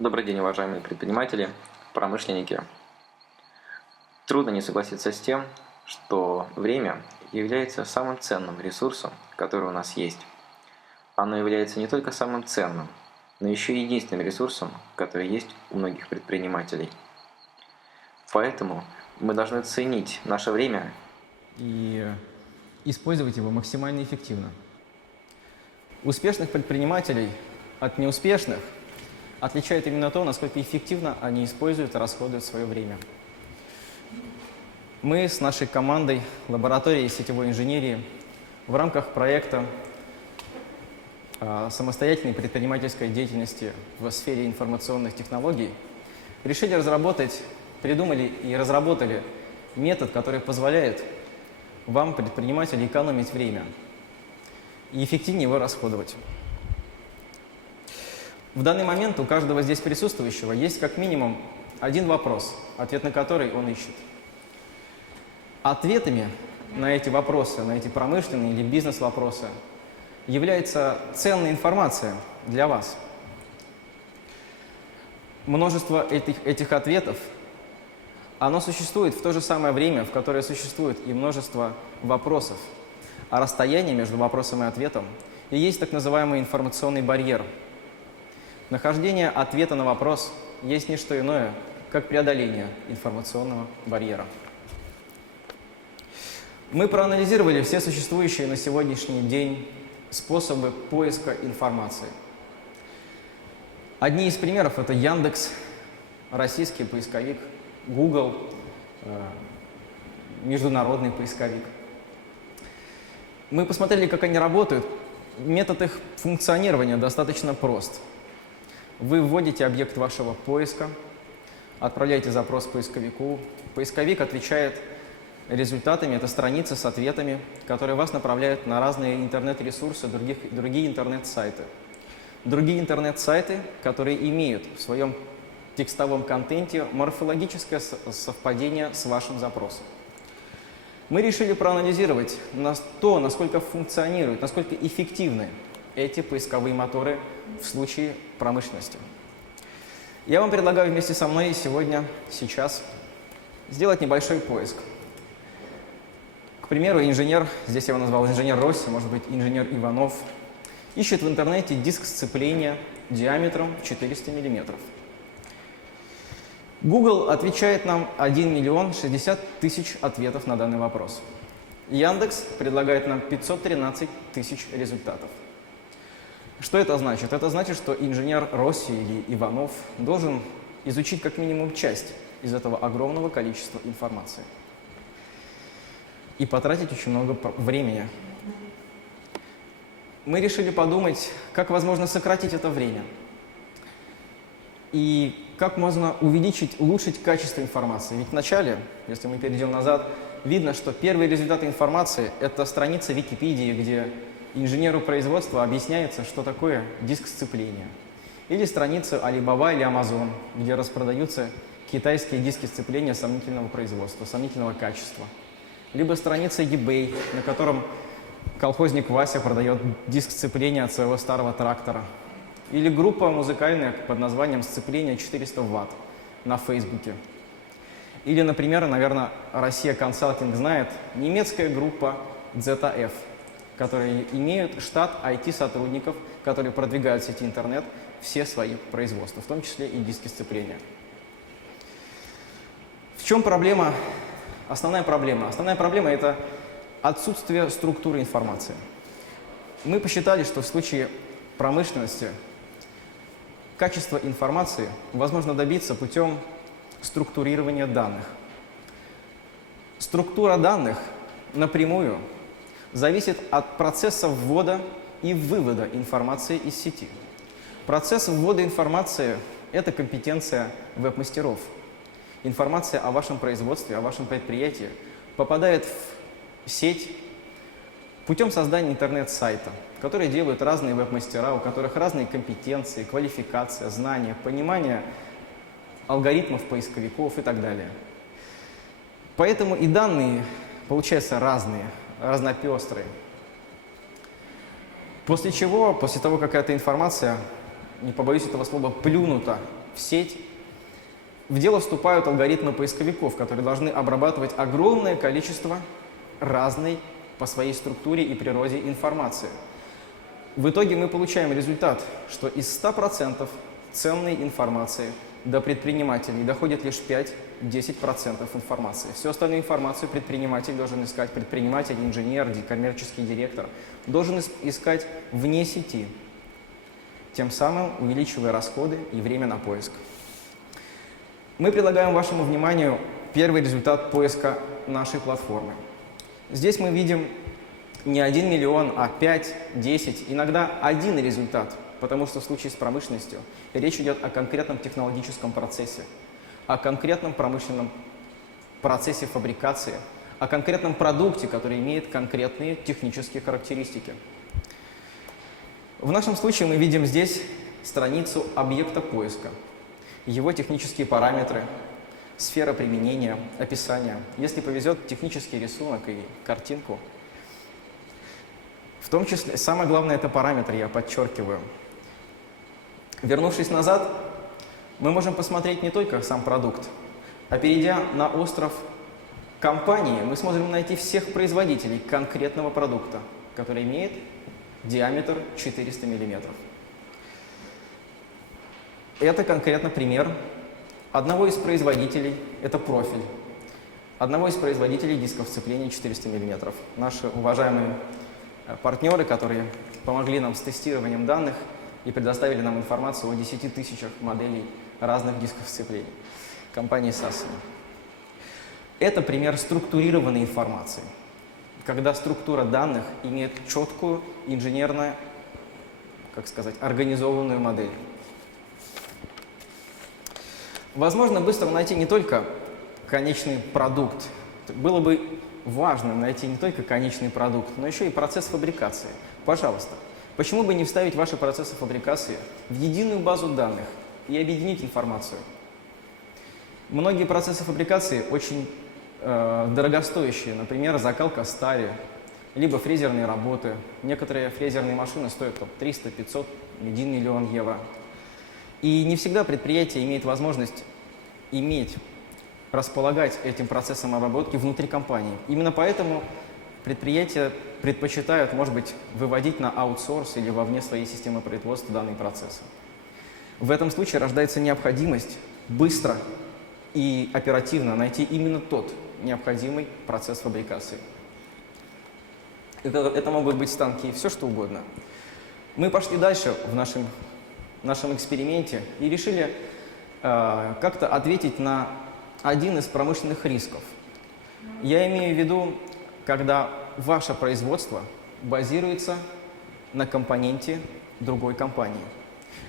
Добрый день, уважаемые предприниматели, промышленники. Трудно не согласиться с тем, что время является самым ценным ресурсом, который у нас есть. Оно является не только самым ценным, но еще и единственным ресурсом, который есть у многих предпринимателей. Поэтому мы должны ценить наше время и использовать его максимально эффективно. Успешных предпринимателей от неуспешных отличает именно то, насколько эффективно они используют и расходуют свое время. Мы с нашей командой лаборатории сетевой инженерии в рамках проекта самостоятельной предпринимательской деятельности в сфере информационных технологий решили разработать, придумали и разработали метод, который позволяет вам, предпринимателю, экономить время и эффективнее его расходовать. В данный момент у каждого здесь присутствующего есть как минимум один вопрос, ответ на который он ищет. Ответами на эти вопросы, на эти промышленные или бизнес-вопросы является ценная информация для вас. Множество этих ответов, оно существует в то же самое время, в которое существует и множество вопросов. А расстояние между вопросом и ответом и есть так называемый информационный барьер. Нахождение ответа на вопрос есть не что иное, как преодоление информационного барьера. Мы проанализировали все существующие на сегодняшний день способы поиска информации. Одни из примеров – это Яндекс, российский поисковик, Google, международный поисковик. Мы посмотрели, как они работают. Метод их функционирования достаточно прост. Вы вводите объект вашего поиска, отправляете запрос поисковику. Поисковик отвечает результатами, это страницы с ответами, которые вас направляют на разные интернет-ресурсы, другие интернет-сайты. Другие интернет-сайты, которые имеют в своем текстовом контенте морфологическое совпадение с вашим запросом. Мы решили проанализировать то, насколько функционируют, насколько эффективны эти поисковые моторы в случае промышленности. Я вам предлагаю вместе со мной сегодня, сейчас, сделать небольшой поиск. К примеру, инженер, здесь я его назвал инженер Росси, может быть, инженер Иванов, ищет в интернете диск сцепления диаметром 400 мм. Google отвечает нам 1 миллион 60 тысяч ответов на данный вопрос. Яндекс предлагает нам 513 тысяч результатов. Что это значит? Это значит, что инженер Росси или Иванов должен изучить как минимум часть из этого огромного количества информации и потратить очень много времени. Мы решили подумать, как возможно сократить это время и как можно увеличить, улучшить качество информации. Ведь вначале, если мы перейдем назад, видно, что первые результаты информации – это страница Википедии, где инженеру производства объясняется, что такое диск сцепления. Или страница Alibaba или Amazon, где распродаются китайские диски сцепления сомнительного производства, сомнительного качества. Либо страница eBay, на котором колхозник Вася продает диск сцепления от своего старого трактора. Или группа музыкальная под названием «Сцепление 400 Вт» на Фейсбуке. Или, например, наверное, Россия Консалтинг знает, немецкая группа ZF, которые имеют штат IT-сотрудников, которые продвигают в сети интернет все свои производства, в том числе и диски сцепления. В чем проблема? Основная проблема. Основная проблема – это отсутствие структуры информации. Мы посчитали, что в случае промышленности качество информации возможно добиться путем структурирования данных. Структура данных напрямую зависит от процесса ввода и вывода информации из сети. Процесс ввода информации – это компетенция веб-мастеров. Информация о вашем производстве, о вашем предприятии попадает в сеть путем создания интернет-сайта, которые делают разные веб-мастера, у которых разные компетенции, квалификация, знания, понимание алгоритмов поисковиков и так далее. Поэтому и данные получаются разные, разнопестрые. После чего, после того, как эта информация, не побоюсь этого слова, плюнута в в сеть, в дело вступают алгоритмы поисковиков, которые должны обрабатывать огромное количество разной по своей структуре и природе информации. В итоге мы получаем результат, что из 100% ценной информации до предпринимателей доходит лишь 5-10% информации. Всю остальную информацию предприниматель должен искать, предприниматель, инженер, коммерческий директор должен искать вне сети, тем самым увеличивая расходы и время на поиск. Мы предлагаем вашему вниманию первый результат поиска нашей платформы. Здесь мы видим не 1 миллион, а 5, 10, иногда один результат, потому что в случае с промышленностью речь идет о конкретном технологическом процессе, о конкретном промышленном процессе фабрикации, о конкретном продукте, который имеет конкретные технические характеристики. В нашем случае мы видим здесь страницу объекта поиска, его технические параметры, сфера применения, описание. Если повезет, технический рисунок и картинку. В том числе, самое главное, это параметры, я подчеркиваю. Вернувшись назад, мы можем посмотреть не только сам продукт, а перейдя на остров компании, мы сможем найти всех производителей конкретного продукта, который имеет диаметр 400 мм. Это конкретно пример одного из производителей, это профиль, одного из производителей дисков сцепления 400 мм. Наши уважаемые партнеры, которые помогли нам с тестированием данных и предоставили нам информацию о 10 тысячах моделей разных дисков сцепления. Компании Sassen. Это пример структурированной информации, когда структура данных имеет четкую инженерно, организованную модель. Возможно быстро найти не только конечный продукт. Было бы важно найти не только конечный продукт, но еще и процесс фабрикации. Пожалуйста, почему бы не вставить ваши процессы фабрикации в единую базу данных и объединить информацию? Многие процессы фабрикации очень дорогостоящие, например, закалка стали, либо фрезерные работы. Некоторые фрезерные машины стоят 300, 500, 1 миллион евро. И не всегда предприятие имеет возможность располагать этим процессом обработки внутри компании. Именно поэтому предприятия предпочитают, может быть, выводить на аутсорс или вовне своей системы производства данные процессы. В этом случае рождается необходимость быстро и оперативно найти именно тот необходимый процесс фабрикации. Это могут быть станки, все что угодно. Мы пошли дальше в нашем эксперименте и решили как-то ответить на один из промышленных рисков. Я имею в виду, когда ваше производство базируется на компоненте другой компании.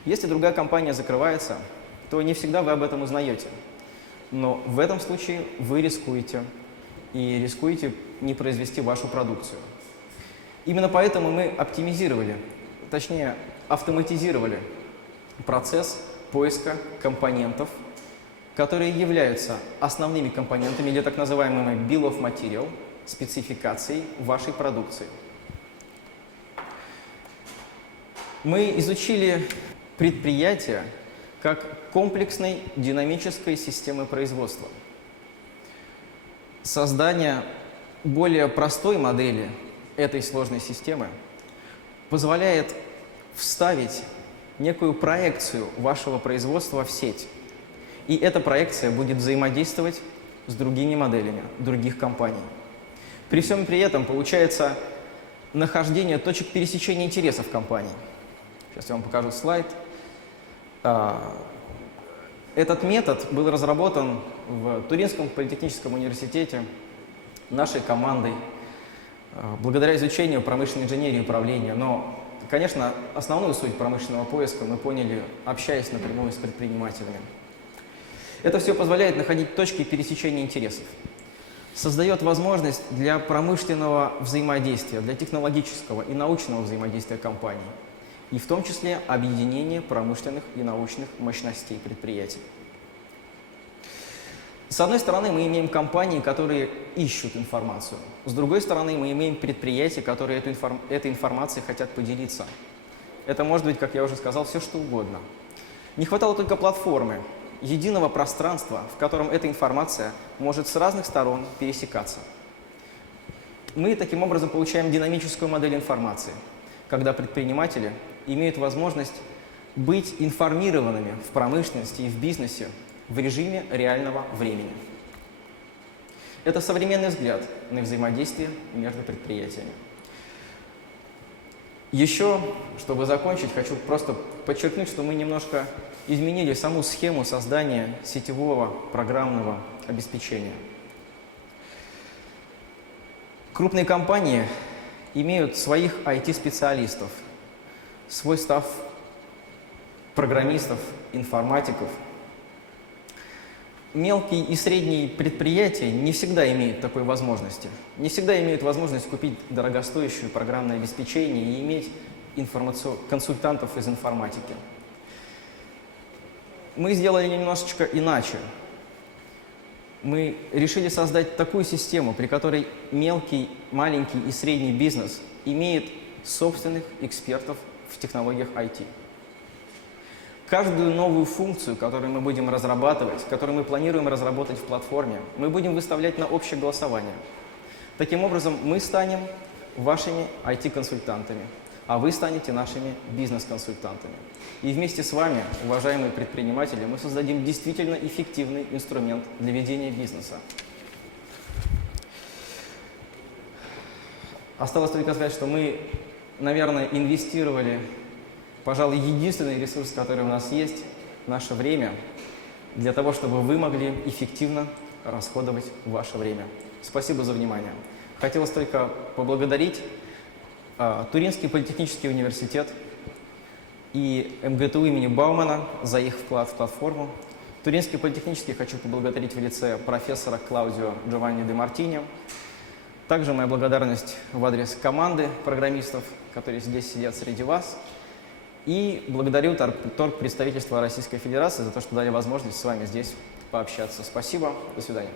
Если другая компания закрывается, то не всегда вы об этом узнаете. Но в этом случае вы рискуете не произвести вашу продукцию. Именно поэтому мы автоматизировали процесс поиска компонентов, которые являются основными компонентами или так называемыми Bill of Material, спецификацией вашей продукции. Мы изучили предприятие как комплексной динамической системы производства. Создание более простой модели этой сложной системы позволяет вставить некую проекцию вашего производства в сеть. И эта проекция будет взаимодействовать с другими моделями других компаний. При всем при этом получается нахождение точек пересечения интересов компаний. Сейчас я вам покажу слайд. Этот метод был разработан в Туринском политехническом университете нашей командой благодаря изучению промышленной инженерии и управления. Но, конечно, основную суть промышленного поиска мы поняли, общаясь напрямую с предпринимателями. Это все позволяет находить точки пересечения интересов, создает возможность для промышленного взаимодействия, для технологического и научного взаимодействия компаний, и в том числе объединение промышленных и научных мощностей предприятий. С одной стороны, мы имеем компании, которые ищут информацию. С другой стороны, мы имеем предприятия, которые этой информацией хотят поделиться. Это может быть, как я уже сказал, все что угодно. Не хватало только платформы, единого пространства, в котором эта информация может с разных сторон пересекаться. Мы таким образом получаем динамическую модель информации, когда предприниматели имеют возможность быть информированными в промышленности и в бизнесе в режиме реального времени. Это современный взгляд на взаимодействие между предприятиями. Еще, чтобы закончить, хочу просто подчеркнуть, что мы немножко изменили саму схему создания сетевого программного обеспечения. Крупные компании имеют своих IT-специалистов, свой став программистов, информатиков. Мелкие и средние предприятия не всегда имеют такой возможности. Не всегда имеют возможность купить дорогостоящее программное обеспечение и иметь консультантов из информатики. Мы сделали немножечко иначе. Мы решили создать такую систему, при которой мелкий, маленький и средний бизнес имеет собственных экспертов в технологиях IT. Каждую новую функцию, которую мы будем разрабатывать, которую мы планируем разработать в платформе, мы будем выставлять на общее голосование. Таким образом, мы станем вашими IT-консультантами, а вы станете нашими бизнес-консультантами. И вместе с вами, уважаемые предприниматели, мы создадим действительно эффективный инструмент для ведения бизнеса. Осталось только сказать, что мы, наверное, инвестировали, пожалуй, единственный ресурс, который у нас есть, наше время, для того, чтобы вы могли эффективно расходовать ваше время. Спасибо за внимание. Хотелось только поблагодарить Туринский политехнический университет и МГТУ имени Баумана за их вклад в платформу. Туринский политехнический хочу поблагодарить в лице профессора Клаудио Джованни де Мартини. Также моя благодарность в адрес команды программистов, которые здесь сидят среди вас. И благодарю торгпредставительство Российской Федерации за то, что дали возможность с вами здесь пообщаться. Спасибо. До свидания.